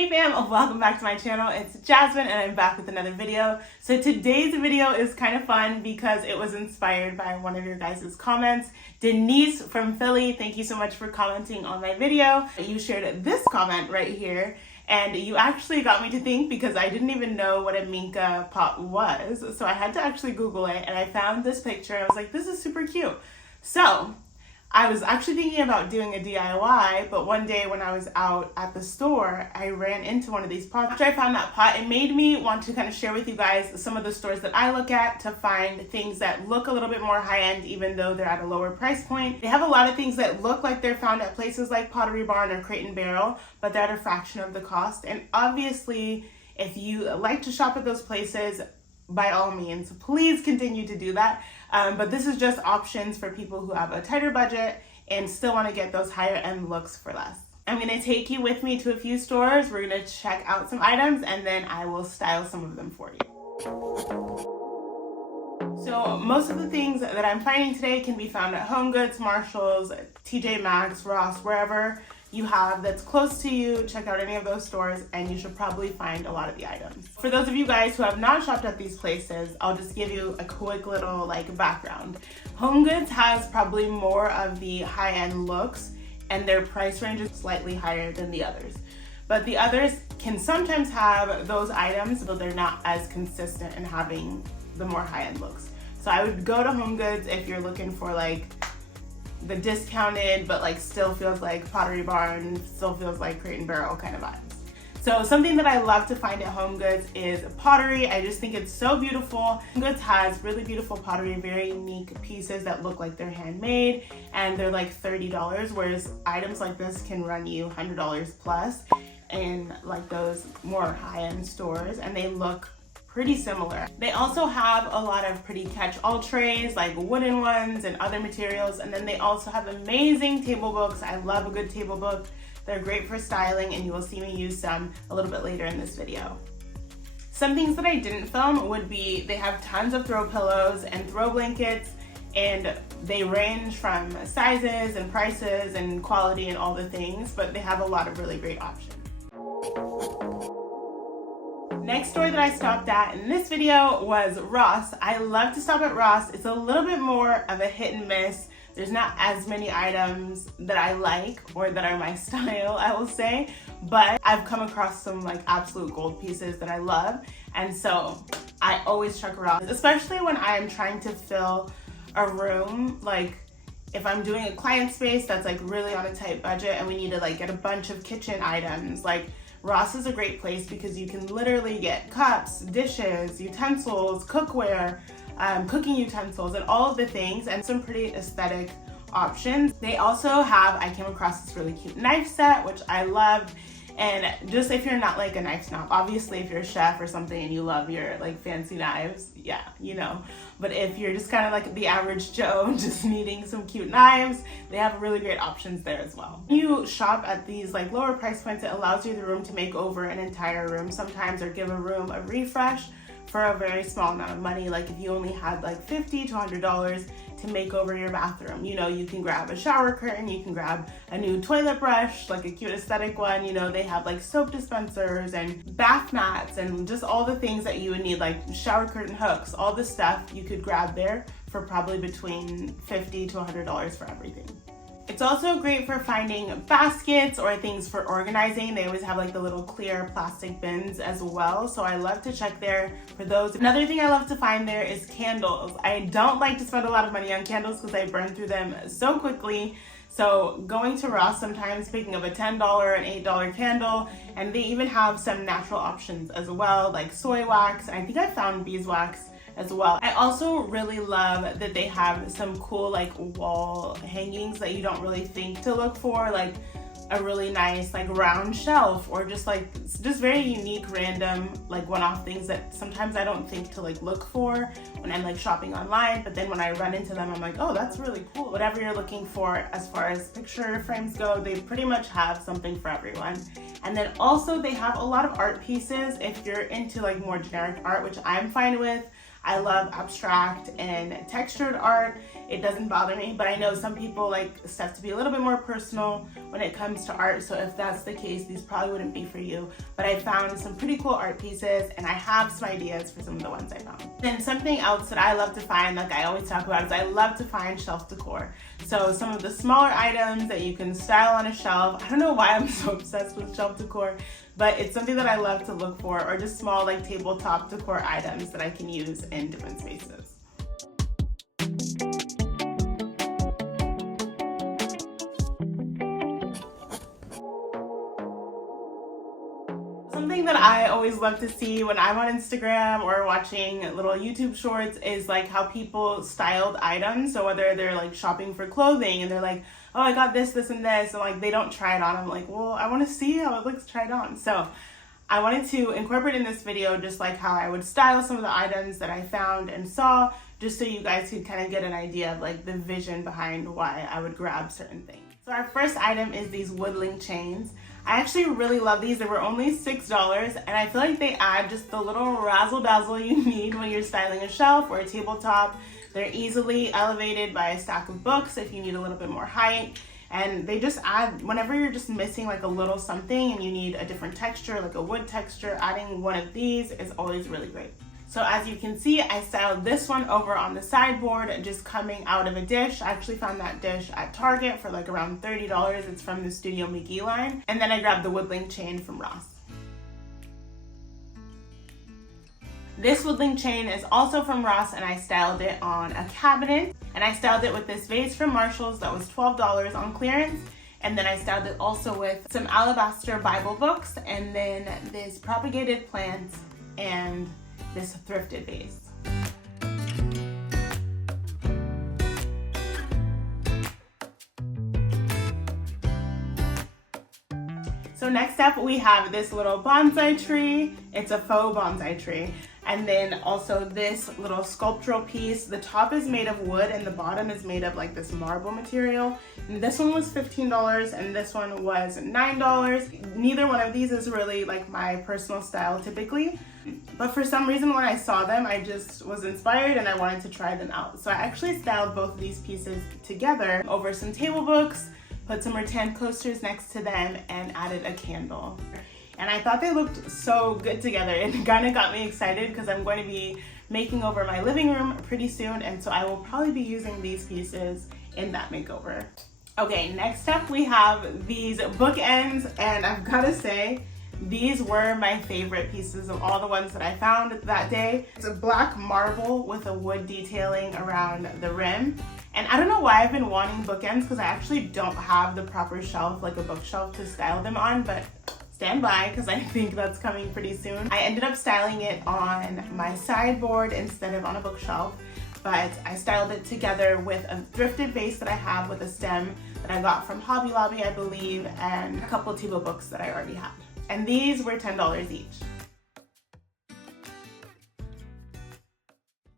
Hey fam, welcome back to my channel. It's Jasmine and I'm back with another video. So today's video is kind of fun because it was inspired by one of your guys' comments. Denise from Philly, thank you so much for commenting on my video. You shared this comment right here and you actually got me to think because I didn't even know what a minka pot was. So I had to actually Google it and I found this picture. I was like, this is super cute. So I was actually thinking about doing a DIY, but one day when I was out at the store, I ran into one of these pots. After I found that pot, it made me want to kind of share with you guys some of the stores that I look at to find things that look a little bit more high-end, even though they're at a lower price point. They have a lot of things that look like they're found at places like Pottery Barn or Crate & Barrel, but they're at a fraction of the cost. And obviously, if you like to shop at those places, by all means, please continue to do that. But this is just options for people who have a tighter budget and still want to get those higher end looks for less. I'm going to take you with me to a few stores. We're going to check out some items and then I will style some of them for you. So most of the things that I'm finding today can be found at HomeGoods, Marshalls, TJ Maxx, Ross, wherever you have that's close to you. Check out any of those stores and you should probably find a lot of the items. For those of you guys who have not shopped at these places, I'll just give you a quick little background. HomeGoods has probably more of the high-end looks and their price range is slightly higher than the others. But the others can sometimes have those items, but they're not as consistent in having the more high-end looks. So I would go to HomeGoods if you're looking for the discounted, but still feels like Pottery Barn, still feels like Crate & Barrel kind of vibes. So something that I love to find at HomeGoods is pottery. I just think it's so beautiful. HomeGoods has really beautiful pottery, very unique pieces that look like they're handmade, and they're like $30, whereas items like this can run you $100 plus in those more high-end stores, and they look pretty similar. They also have a lot of pretty catch-all trays, like wooden ones and other materials, and then they also have amazing table books. I love a good table book. They're great for styling, and you will see me use some a little bit later in this video. Some things that I didn't film would be they have tons of throw pillows and throw blankets, and they range from sizes and prices and quality and all the things, but they have a lot of really great options. Next store that I stopped at in this video was Ross. I love to stop at Ross. It's a little bit more of a hit and miss. There's not as many items that I like or that are my style, I will say, but I've come across some absolute gold pieces that I love, and so I always check Ross, especially when I'm trying to fill a room. If I'm doing a client space that's really on a tight budget and we need to get a bunch of kitchen items, Ross is a great place because you can literally get cups, dishes, utensils, cookware, cooking utensils, and all of the things, and some pretty aesthetic options. They also have, I came across this really cute knife set, which I love. And just if you're not a knife snob, obviously if you're a chef or something and you love your fancy knives, yeah, you know. But if you're just kind of the average Joe just needing some cute knives, they have really great options there as well. When you shop at these lower price points, it allows you the room to make over an entire room sometimes, or give a room a refresh for a very small amount of money. If you only had $50 to $100 to make over your bathroom, you can grab a shower curtain, you can grab a new toilet brush, a cute aesthetic one, they have soap dispensers and bath mats and just all the things that you would need, shower curtain hooks, all the stuff you could grab there for probably between $50 to $100 for everything. It's also great for finding baskets or things for organizing. They always have the little clear plastic bins as well, so I love to check there for those. Another thing I love to find there is candles. I don't like to spend a lot of money on candles because I burn through them so quickly. So going to Ross sometimes, picking up a $10 and $8 candle, and they even have some natural options as well, like soy wax, and I think I found beeswax as well. I also really love that they have some cool wall hangings that you don't really think to look for, a really nice round shelf, or just very unique random one-off things that sometimes I don't think to look for when I'm shopping online, but then when I run into them I'm oh, that's really cool. Whatever you're looking for as far as picture frames go, they pretty much have something for everyone. And then also they have a lot of art pieces if you're into more generic art, which I'm fine with. I love abstract and textured art. it doesn't bother me, but I know some people like stuff to be a little bit more personal when it comes to art, so if that's the case, these probably wouldn't be for you. But I found some pretty cool art pieces, and I have some ideas for some of the ones I found. Then something else that I love to find, like I always talk about, is I love to find shelf decor. So some of the smaller items that you can style on a shelf. I don't know why I'm so obsessed with shelf decor, but it's something that I love to look for, or just small like tabletop decor items that I can use in different spaces. Something that I always love to see when I'm on Instagram or watching little YouTube shorts is like how people styled items. So whether they're like shopping for clothing and they're like, oh, I got this, this, and this, and like they don't try it on. I'm like, well, I want to see how it looks tried on. So I wanted to incorporate in this video just like how I would style some of the items that I found and saw, just so you guys could kind of get an idea of like the vision behind why I would grab certain things. So our first item is these wood link chains. I actually really love these. They were only $6, and I feel like they add just the little razzle dazzle you need when you're styling a shelf or a tabletop. They're easily elevated by a stack of books if you need a little bit more height, and they just add, whenever you're just missing like a little something and you need a different texture, like a wood texture, adding one of these is always really great. So as you can see, I styled this one over on the sideboard, just coming out of a dish. I actually found that dish at Target for like around $30. It's from the Studio McGee line. And then I grabbed the wood link chain from Ross. This wood link chain is also from Ross, and I styled it on a cabinet. And I styled it with this vase from Marshall's that was $12 on clearance. And then I styled it also with some alabaster Bible books, and then this propagated plants and this thrifted vase. So next up we have this little bonsai tree. It's a faux bonsai tree. And then also this little sculptural piece. The top is made of wood and the bottom is made of like this marble material. And this one was $15 and this one was $9. Neither one of these is really like my personal style typically, but for some reason when I saw them, I just was inspired and I wanted to try them out. So I actually styled both of these pieces together over some table books, put some rattan coasters next to them, and added a candle. And I thought they looked so good together. It kind of got me excited because I'm going to be making over my living room pretty soon, and so I will probably be using these pieces in that makeover. Okay, next up we have these bookends, and I've got to say, these were my favorite pieces of all the ones that I found that day. It's a black marble with a wood detailing around the rim. And I don't know why I've been wanting bookends, because I actually don't have the proper shelf, like a bookshelf to style them on, but stand by because I think that's coming pretty soon. I ended up styling it on my sideboard instead of on a bookshelf, but I styled it together with a thrifted vase that I have with a stem that I got from Hobby Lobby, I believe, and a couple table books that I already had. And these were $10 each.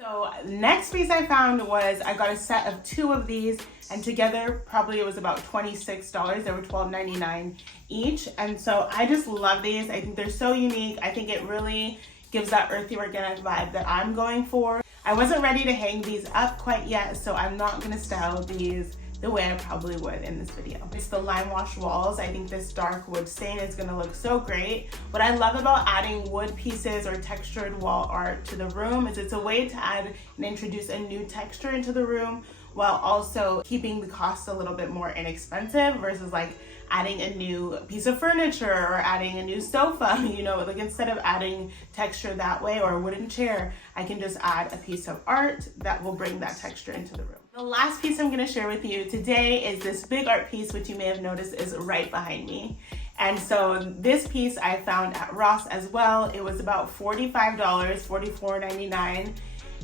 So next piece I found was, I got a set of 2 of these, and together probably it was about $26. They were $12.99 each. And so I just love these. I think they're so unique. I think it really gives that earthy organic vibe that I'm going for. I wasn't ready to hang these up quite yet, so I'm not gonna style these the way I probably would in this video. It's the lime wash walls. I think this dark wood stain is gonna look so great. What I love about adding wood pieces or textured wall art to the room is it's a way to add and introduce a new texture into the room while also keeping the cost a little bit more inexpensive versus like adding a new piece of furniture or adding a new sofa, you know, like instead of adding texture that way or a wooden chair, I can just add a piece of art that will bring that texture into the room. The last piece I'm gonna share with you today is this big art piece, which you may have noticed is right behind me. And so this piece I found at Ross as well. It was about $45, $44.99.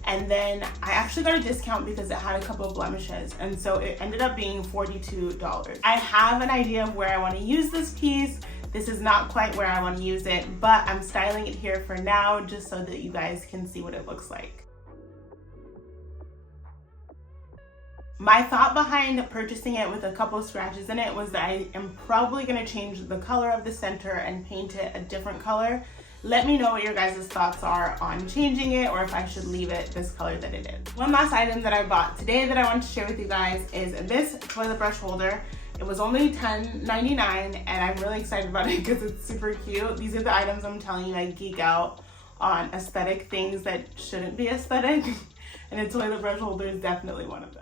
And then I actually got a discount because it had a couple of blemishes. And so it ended up being $42. I have an idea of where I wanna use this piece. This is not quite where I wanna use it, but I'm styling it here for now just so that you guys can see what it looks like. My thought behind purchasing it with a couple of scratches in it was that I am probably gonna change the color of the center and paint it a different color Let me know what your guys' thoughts are on changing it or if I should leave it this color that it is. One last item that I bought today that I want to share with you guys is this toilet brush holder. It was only $10.99 and I'm really excited about it because it's super cute. These are the items I'm telling you I geek out on, aesthetic things that shouldn't be aesthetic. And a toilet brush holder is definitely one of them.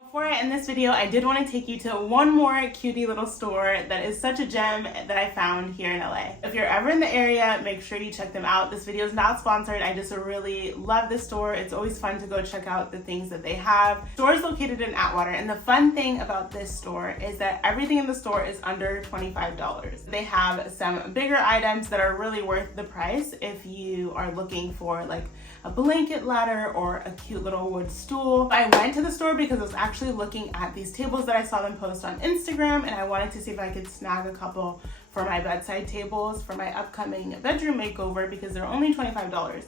Before I end this video, I did want to take you to one more cutie little store that is such a gem that I found here in LA. If you're ever in the area, make sure you check them out. This video is not sponsored. I just really love this store. It's always fun to go check out the things that they have. The store is located in Atwater, and the fun thing about this store is that everything in the store is under $25. They have some bigger items that are really worth the price if you are looking for like a blanket ladder or a cute little wood stool. I went to the store because I was actually looking at these tables that I saw them post on Instagram, and I wanted to see if I could snag a couple for my bedside tables for my upcoming bedroom makeover because they're only $25.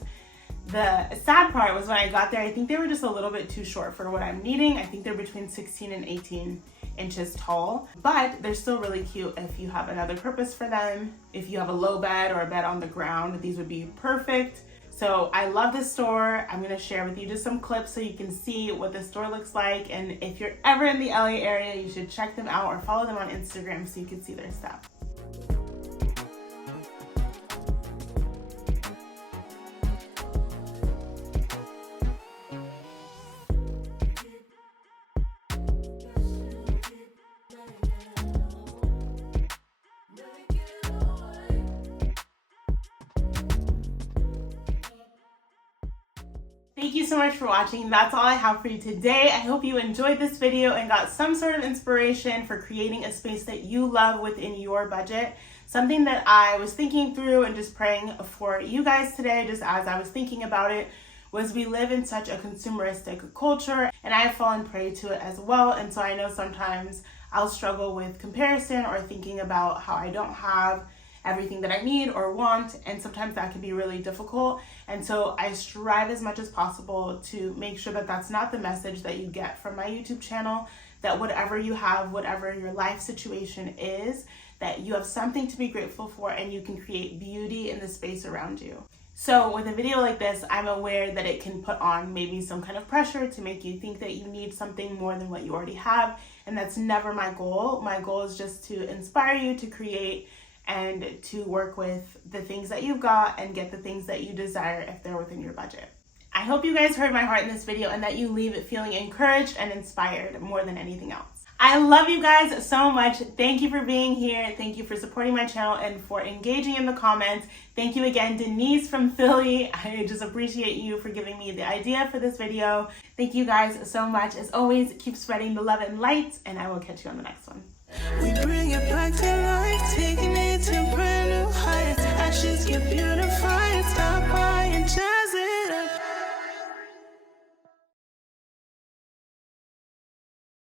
The sad part was when I got there, I think they were just a little bit too short for what I'm needing. I think they're between 16 and 18 inches tall, but they're still really cute if you have another purpose for them. If you have a low bed or a bed on the ground, these would be perfect. So I love this store. I'm gonna share with you just some clips so you can see what this store looks like. And if you're ever in the LA area, you should check them out or follow them on Instagram so you can see their stuff. Thank you so much for watching. That's all I have for you today. I hope you enjoyed this video and got some sort of inspiration for creating a space that you love within your budget. Something that I was thinking through and just praying for you guys today, just as I was thinking about it, was we live in such a consumeristic culture, and I have fallen prey to it as well. And so I know sometimes I'll struggle with comparison or thinking about how I don't have everything that I need or want, and sometimes that can be really difficult. And so I strive as much as possible to make sure that that's not the message that you get from my YouTube channel, that whatever you have, whatever your life situation is, that you have something to be grateful for and you can create beauty in the space around you. So with a video like this, I'm aware that it can put on maybe some kind of pressure to make you think that you need something more than what you already have, and that's never my goal. My goal is just to inspire you to create and to work with the things that you've got and get the things that you desire if they're within your budget. I hope you guys heard my heart in this video and that you leave it feeling encouraged and inspired more than anything else. I love you guys so much. Thank you for being here. Thank you for supporting my channel and for engaging in the comments. Thank you again, Denise from Philly. I just appreciate you for giving me the idea for this video. Thank you guys so much. As always, keep spreading the love and light, and I will catch you on the next one.